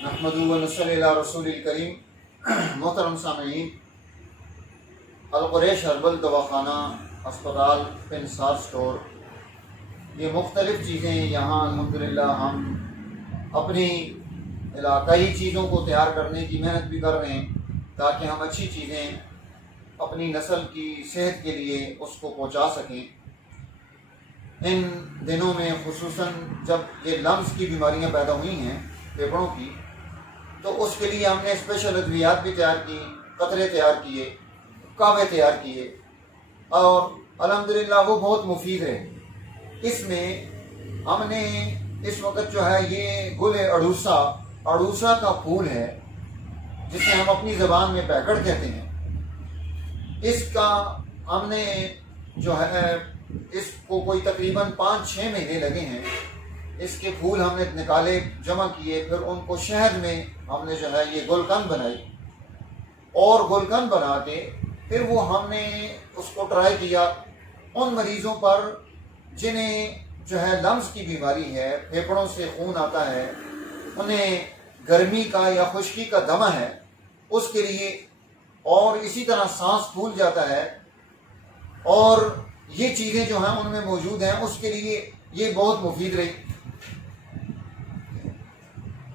नहमदुहु व नसल्ली अला रसूलिल करीम। मोहतरम सामीईन, अल-कुरैश हर्बल दवाखाना अस्पताल पिनसार स्टोर, ये मुख्तलिफ़ चीज़ें यहाँ अल्हम्दुलिल्लाह हम अपनी इलाकाई चीज़ों को तैयार करने की मेहनत भी कर रहे हैं ताकि हम अच्छी चीज़ें अपनी नस्ल की सेहत के लिए उसको पहुँचा सकें। इन दिनों में खुसूसन जब ये लम्स की बीमारियाँ पैदा हुई हैं फेफड़ों की, तो उसके लिए हमने स्पेशल अद्वियात भी तैयार की, कतरे तैयार किए, कावे तैयार किए और अल्हम्दुलिल्लाह वो बहुत मुफीद रहे। इसमें हमने इस वक्त जो है ये गुल अड़ूसा का फूल है जिसे हम अपनी ज़बान में पैकड़ कहते हैं। इसका हमने जो है इसको कोई तकरीबन 5-6 महीने लगे हैं। इसके फूल हमने निकाले, जमा किए, फिर उनको शहद में हमने जो है ये गुलकंद बनाई और गुलकंद बना के फिर वो हमने उसको ट्राई किया उन मरीज़ों पर जिन्हें जो है लम्स की बीमारी है, फेफड़ों से खून आता है, उन्हें गर्मी का या खुश्की का दमा है उसके लिए, और इसी तरह सांस फूल जाता है और ये चीज़ें जो हैं उनमें मौजूद हैं, उसके लिए ये बहुत मुफीद रही।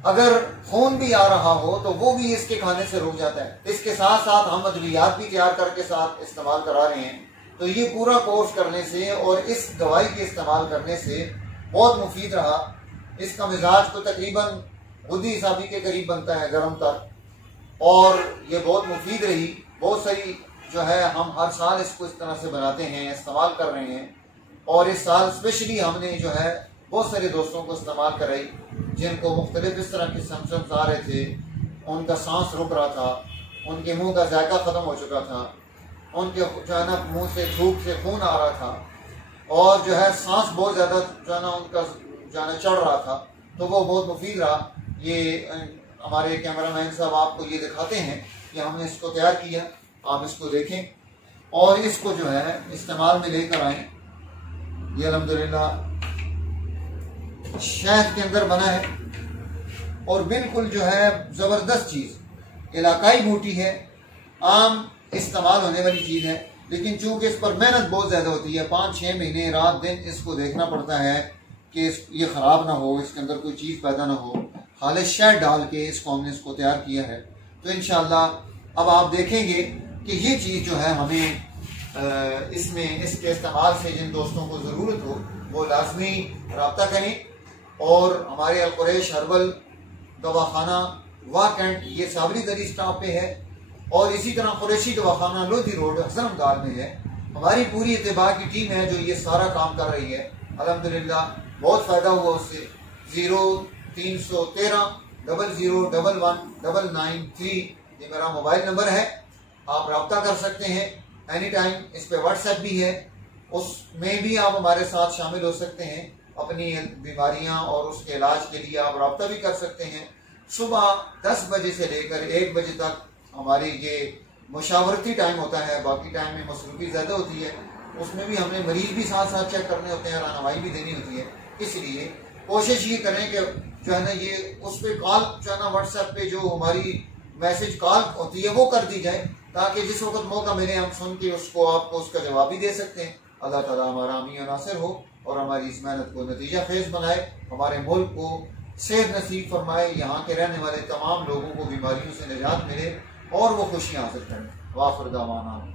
अगर खून भी आ रहा हो तो वो भी इसके खाने से रुक जाता है। इसके साथ साथ हम अद्वियात भी तैयार करके साथ इस्तेमाल करा रहे हैं। तो ये पूरा कोर्स करने से और इस दवाई के इस्तेमाल करने से बहुत मुफीद रहा। इसका मिजाज तो तकरीबन गुद्दी हिसाबी के करीब बनता है गर्म तक, और ये बहुत मुफीद रही। बहुत सारी जो है हम हर साल इसको इस तरह से बनाते हैं, इस्तेमाल कर रहे हैं, और इस साल स्पेशली हमने जो है बहुत सारे दोस्तों को इस्तेमाल कराई जिनको मुख्तलिफ इस तरह के सिम्पटम्स आ रहे थे। उनका सांस रुक रहा था, उनके मुंह का जायका ख़त्म हो चुका था, उनके जो है ना मुँह से थूक से खून आ रहा था, और जो है सांस बहुत ज़्यादा जो है ना उनका जो है ना चढ़ रहा था। तो वो बहुत मुफीद रहा। ये हमारे कैमरामैन साहब आपको ये दिखाते हैं कि हमने इसको तैयार किया, आप इसको देखें और इसको जो है इस्तेमाल में लेकर आएँ। ये अल्हम्दुलिल्लाह शहद के अंदर बना है और बिल्कुल जो है ज़बरदस्त चीज़, इलाकाई बूटी है, आम इस्तेमाल होने वाली चीज़ है, लेकिन चूंकि इस पर मेहनत बहुत ज़्यादा होती है, 5-6 महीने रात दिन इसको देखना पड़ता है कि ये ख़राब ना हो, इसके अंदर कोई चीज़ पैदा ना हो। खालिस शहद डाल के हमने इसको तैयार किया है। तो इंशाअल्लाह अब आप देखेंगे कि ये चीज़ जो है हमें इसमें इसके इस्तेमाल से जिन दोस्तों को ज़रूरत हो वो लाजमी रब्ता करें। और हमारे अल-कुरैश हर्बल दवाखाना वाकंट ये साबरी दरी स्टॉप पे है, और इसी तरह कुरैशी दवाखाना लोधी रोड हसनमदार में है। हमारी पूरी इत्तेबा की टीम है जो ये सारा काम कर रही है। अल्हम्दुलिल्लाह बहुत फ़ायदा हुआ उससे। 0313 0011 ये मेरा मोबाइल नंबर है, आप रब्ता कर सकते हैं एनी टाइम। इस पर व्हाट्सएप भी है, उसमें भी आप हमारे साथ शामिल हो सकते हैं। अपनी बीमारियां और उसके इलाज के लिए आप रब्ता भी कर सकते हैं। सुबह 10 बजे से लेकर 1 बजे तक हमारी ये मुशावरती टाइम होता है, बाकी टाइम में मसरूफी ज़्यादा होती है, उसमें भी हमने मरीज भी साथ साथ चेक करने होते हैं, रहनुमाई भी देनी होती है। इसलिए कोशिश ये करें कि जो है ना ये उस पर कॉल जो है ना व्हाट्सएप पे जो हमारी मैसेज कॉल होती है वो कर दी जाए, ताकि जिस वक्त मौका मिले हम सुन के उसको आपको उसका जवाब भी दे सकते हैं। अल्लाह ताला हमारा आमीन और नासिर हो और हमारी इस मेहनत को नतीजा खेज बनाए, हमारे मुल्क को सेहत नसीब फरमाए, यहाँ के रहने वाले तमाम लोगों को बीमारियों से निजात मिले और वो खुशियाँ हासिल करें। वाखिर दावाना।